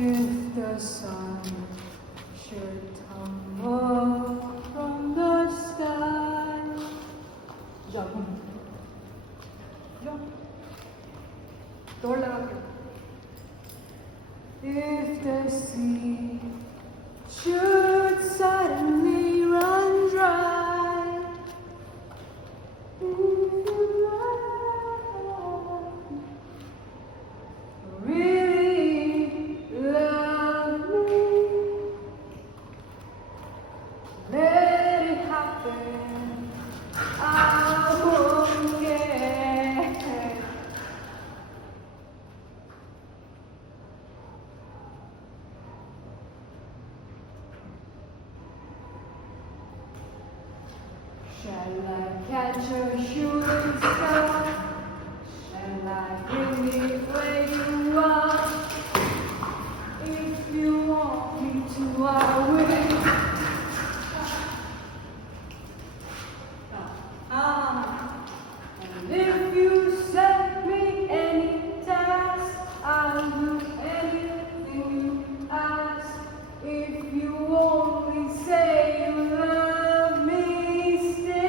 If the sun should tumble from the sky. Jump. Jump. 또 올라갈게요. If the sea should suddenly run dry, if you really love me, let it happen. I won't get. Shall I catch a shooting star? Shall I bring it where you are? If you want me to, I will. And if you set me any task, I'll do anything you ask. If you only say you love me still.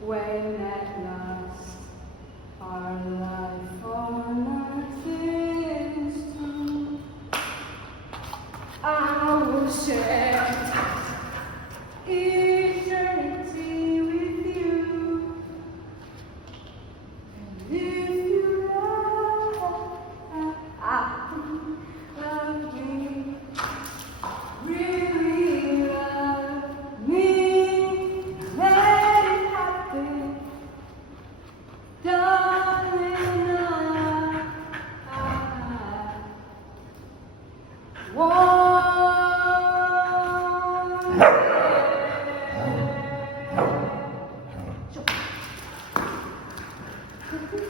When at last our life on earth is through, I will share eternity